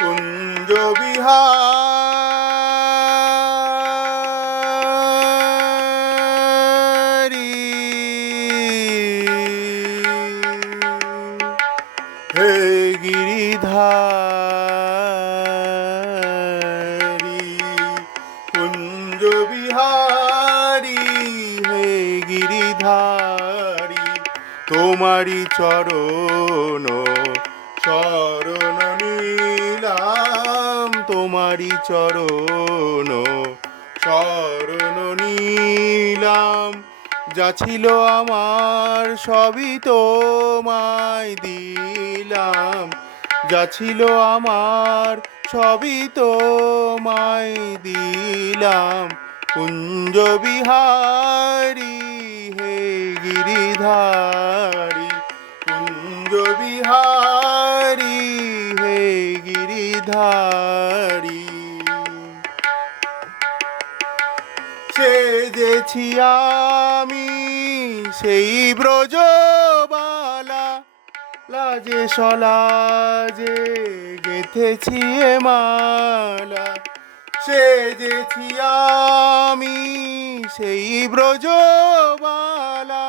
কুঞ্জ বিহারি হে গিরিধারি কুঞ্জ বিহারি হে গিরিধারি তোমারি চরণ নীলাম তোমারি চরণ চরণ নীলাম। যা ছিল আমার, সবই তোমায় দিলাম। যা ছিল আমার, সবই তোমায় দিলাম। কুঞ্জ বিহারি, হে গিরিধারি, কুঞ্জ বিহারি। গিরিধারি সেজেছি আমি সেই ব্রজবালা। লাজে সলাজে গেথেছি মালা। সেজেছি আমি সেই ব্রজবালা।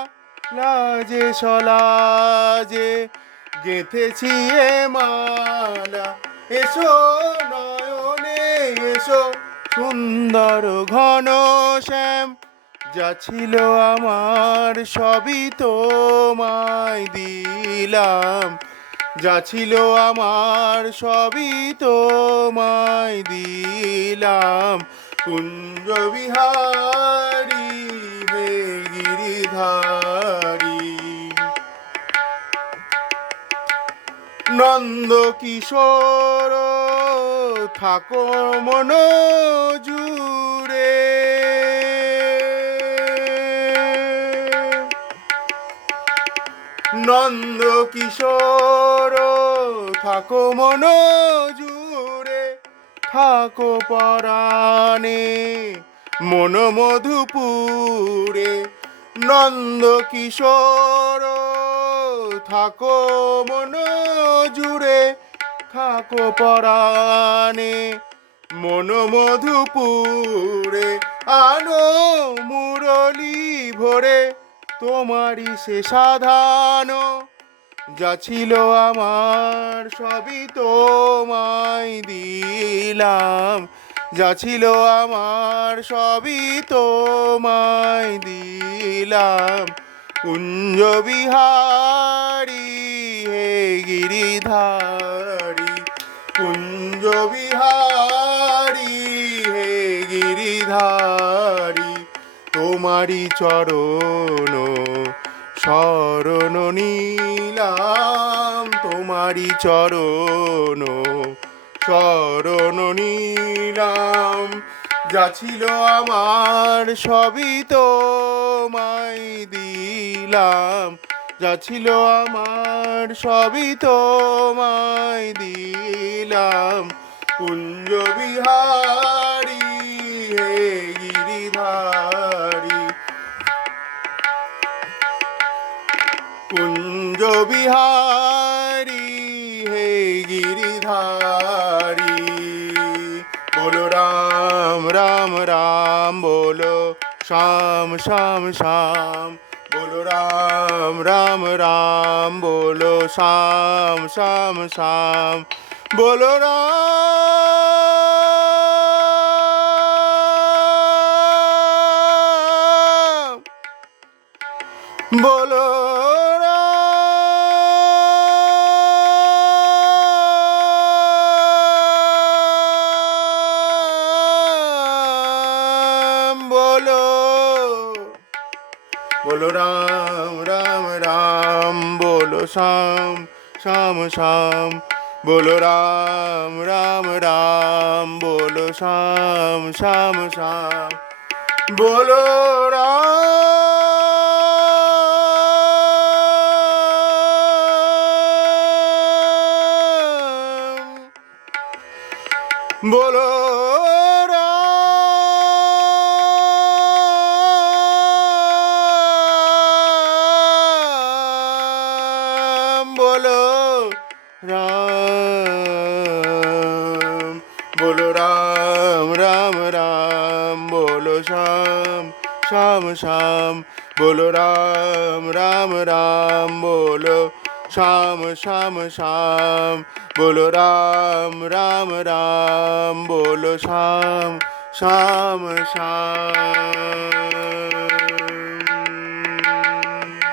লাজে সলাজে গেথেছি এ মালা। এসো নয়নে, এসো। সুন্দর ঘন শ্যাম, যা ছিল আমার সবই তোমায় দিলাম। যা ছিল আমার সবই তোমায় দিলাম। কুঞ্জ নন্দ কিশোর, থাকো মন জুড়ে নন্দ কিশোর, থাকো মন জুড়ে থাকো পরাণে মন মধুপুরে নন্দ কিশোর থাকো মন জুড়ে থাকো পরাণে মন মধুপুরে আনো মুরলি ভরে, তোমারই সে সাধান। যা ছিল আমার সবই তোমায় দিলাম। যা ছিল আমার সবই তোমায় দিলাম। কুঞ্জ বিহারি হে গিরিধারি। কুঞ্জ বিহারি হে গিরিধারি তোমারি চরণ, শরণ নীলাম তোমারি চরণ, শরণ নীলাম। যা ছিল আমার, সবই তোমায় দিলাম যা ছিল আমার সবই তোমায় দিলাম। কুঞ্জ বিহারি, হে গিরিধারি। কুঞ্জ বিহারি, হে গিরিধারি। বলো রাম রাম রাম, বলো শ্যাম শ্যাম শ্যাম বলো রাম রাম রাম বলো শ্যাম শ্যাম শ্যাম বলো রাম বলো বলো বলো রাম রাম রাম, বলো শ্যাম শ্যাম শ্যাম। বলো রাম রাম রাম, বলো শ্যাম শ্যাম শ্যাম। বলো রাম। বলো বলো রাম রাম রাম বলো শ্যাম শ্যাম শ্যাম বলো রাম রাম রাম বলো শ্যাম শ্যাম শ্যাম বলো রাম রাম রাম বলো শ্যাম শ্যাম শ্যাম